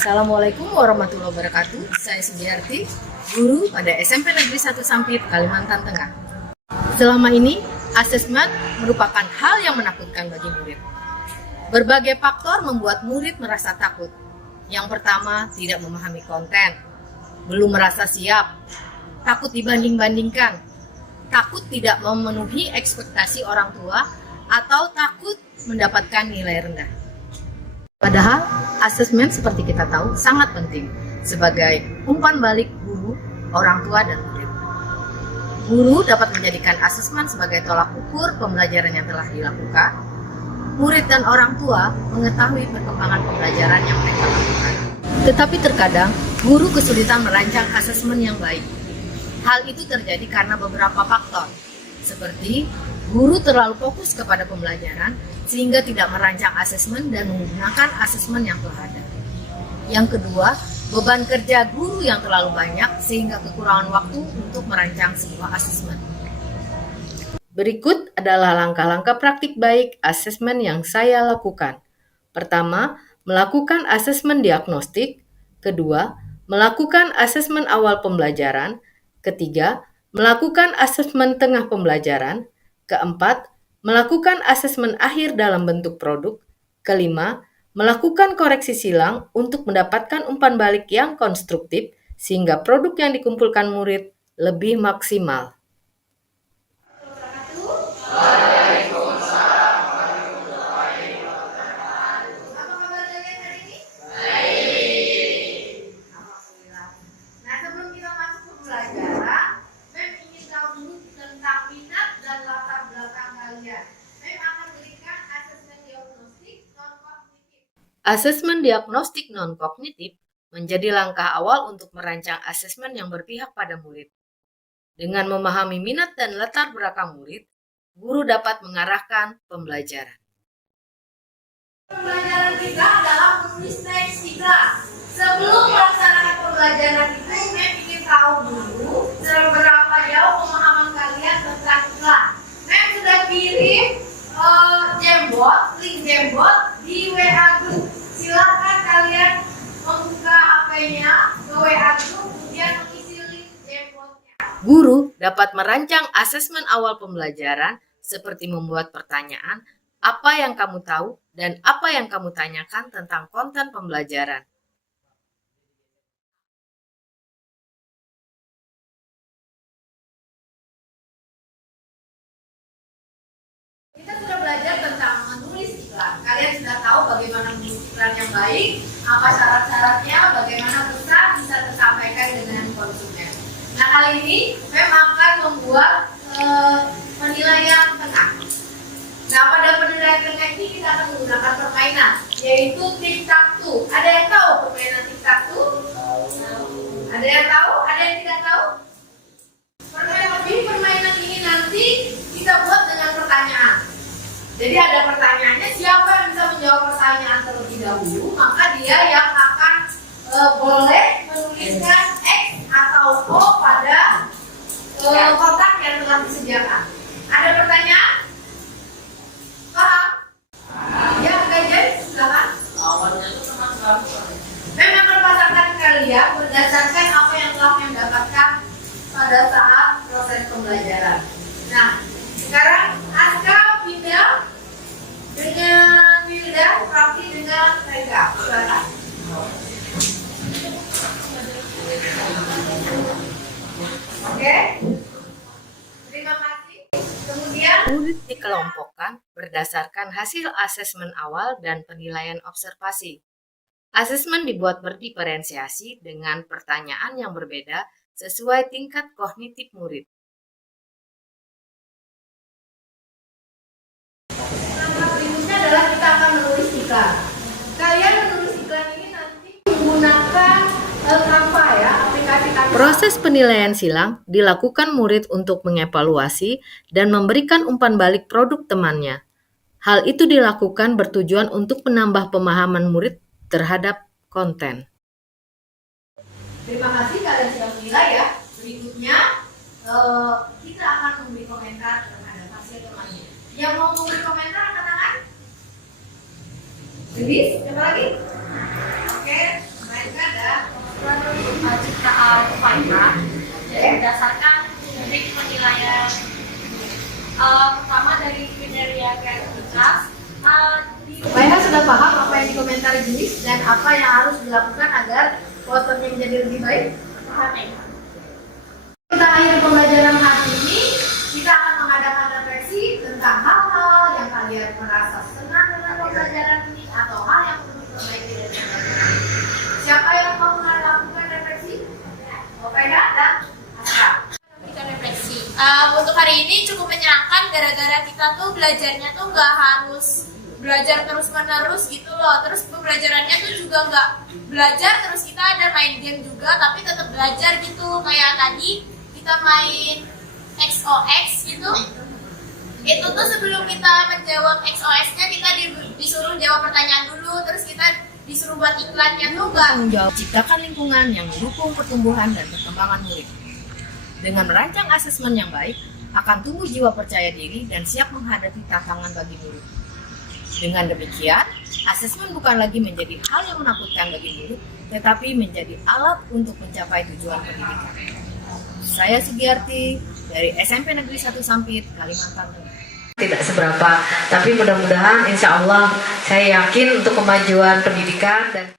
Assalamualaikum warahmatullahi wabarakatuh. Saya Sugiarti, guru pada SMP Negeri 1 Sampit, Kalimantan Tengah. Selama ini, asesmen merupakan hal yang menakutkan bagi murid. Berbagai faktor membuat murid merasa takut. Yang pertama, tidak memahami konten, belum merasa siap, takut dibanding-bandingkan, takut tidak memenuhi ekspektasi orang tua, atau takut mendapatkan nilai rendah. Padahal, asesmen seperti kita tahu sangat penting sebagai umpan balik guru, orang tua, dan murid. Guru dapat menjadikan asesmen sebagai tolak ukur pembelajaran yang telah dilakukan. Murid dan orang tua mengetahui perkembangan pembelajaran yang mereka lakukan. Tetapi terkadang, guru kesulitan merancang asesmen yang baik. Hal itu terjadi karena beberapa faktor, seperti guru terlalu fokus kepada pembelajaran sehingga tidak merancang asesmen dan menggunakan asesmen yang telah ada. Yang kedua, beban kerja guru yang terlalu banyak sehingga kekurangan waktu untuk merancang sebuah asesmen. Berikut adalah langkah-langkah praktik baik asesmen yang saya lakukan. Pertama, melakukan asesmen diagnostik. Kedua, melakukan asesmen awal pembelajaran. Ketiga, melakukan asesmen tengah pembelajaran. Keempat, melakukan asesmen akhir dalam bentuk produk. Kelima, melakukan koreksi silang untuk mendapatkan umpan balik yang konstruktif sehingga produk yang dikumpulkan murid lebih maksimal. Asesmen diagnostik non-kognitif menjadi langkah awal untuk merancang asesmen yang berpihak pada murid. Dengan memahami minat dan latar belakang murid, guru dapat mengarahkan pembelajaran. Pembelajaran kita adalah menulis teks kita. Sebelum melaksanakan pembelajaran itu, Mem ingin tahu dulu seberapa jauh pemahaman kalian tentang iklan. Mem sudah kirim link Jamboard di WA Group. Silakan kalian membuka HP-nya ke WA Group, kemudian mengisi link Jamboard-nya. Guru dapat merancang asesmen awal pembelajaran seperti membuat pertanyaan, apa yang kamu tahu dan apa yang kamu tanyakan tentang konten pembelajaran. Kita sudah belajar tentang menulis iklan. Kalian sudah tahu bagaimana menulis iklan yang baik, apa syarat-syaratnya, bagaimana pesan bisa tersampaikan dengan konsumen. Nah, kali ini Mem akan membuat penilaian tengah. Nah, pada penilaian tengah ini kita akan menggunakan permainan, yaitu tic-tac-toe. Ada yang tahu permainan tic-tac-toe? Ada yang tahu? Ada yang tidak tahu? Permainan ini nanti kita buat dengan pertanyaan. Jadi ada pertanyaannya, siapa yang bisa menjawab pertanyaan terlebih dahulu, maka dia yang akan boleh menuliskan X atau O pada kotak yang telah disediakan. Ada pertanyaan? Paham? Ya, Gajen, silakan. Awalnya itu teman-teman. Memang perpasangan kalian berdasarkan apa yang telah mendapatkan pada saat proses pembelajaran. Nah, sekarang Aska pindah dengan Wilda, Raffi dengan Rega. Silakan. Oke. Terima kasih. Kemudian Murid dikelompokkan berdasarkan hasil asesmen awal dan penilaian observasi. Asesmen dibuat berdiferensiasi dengan pertanyaan yang berbeda sesuai tingkat kognitif murid. langkah berikutnya adalah kita akan menulis iklan. Kalian menulis iklan ini nanti menggunakan Canva ya, aplikasi Canva. Proses penilaian silang dilakukan murid untuk mengevaluasi dan memberikan umpan balik produk temannya. Hal itu dilakukan bertujuan untuk menambah pemahaman murid terhadap konten. Terima kasih kalian sudah menilai ya. Berikutnya kita akan memberi komentar terhadap hasil temannya. Yang mau memberi komentar angkat tangan? Gelis, siapa lagi? Oke, baik. FIPA dan berdasarkan trik penilaian pertama dari kriteria kreativitas. Baiklah, sudah paham apa yang dikomentari Julis dan apa yang harus dilakukan agar posternya menjadi lebih baik? Kita akhiri pembelajaran hari ini. Kita akan mengadakan refleksi tentang hal-hal yang kalian merasa senang dengan pembelajaran ini atau hal yang perlu diperbaiki dari pembelajaran ini. Siapa yang mau melakukan refleksi? Opeda dan Aska. Kita refleksi. Untuk hari ini cukup menyenangkan gara-gara kita tuh belajarnya tuh nggak harus belajar terus-menerus gitu loh. Terus pembelajarannya tuh juga nggak belajar terus kita ada main game juga, tapi tetap belajar gitu. Kayak tadi kita main XOX gitu. Itu tuh sebelum kita menjawab XOX-nya kita disuruh jawab pertanyaan dulu, terus kita disuruh buat iklannya tuh nggak. Tanggung jawab ciptakan lingkungan yang mendukung pertumbuhan dan perkembangan murid. Dengan merancang asesmen yang baik, akan tumbuh jiwa percaya diri dan siap menghadapi tantangan bagi murid. Dengan demikian, asesmen bukan lagi menjadi hal yang menakutkan bagi murid, tetapi menjadi alat untuk mencapai tujuan pendidikan. Saya Sugiarti dari SMP Negeri 1 Sampit, Kalimantan Tengah. Tidak seberapa, tapi mudah-mudahan insya Allah saya yakin untuk kemajuan pendidikan dan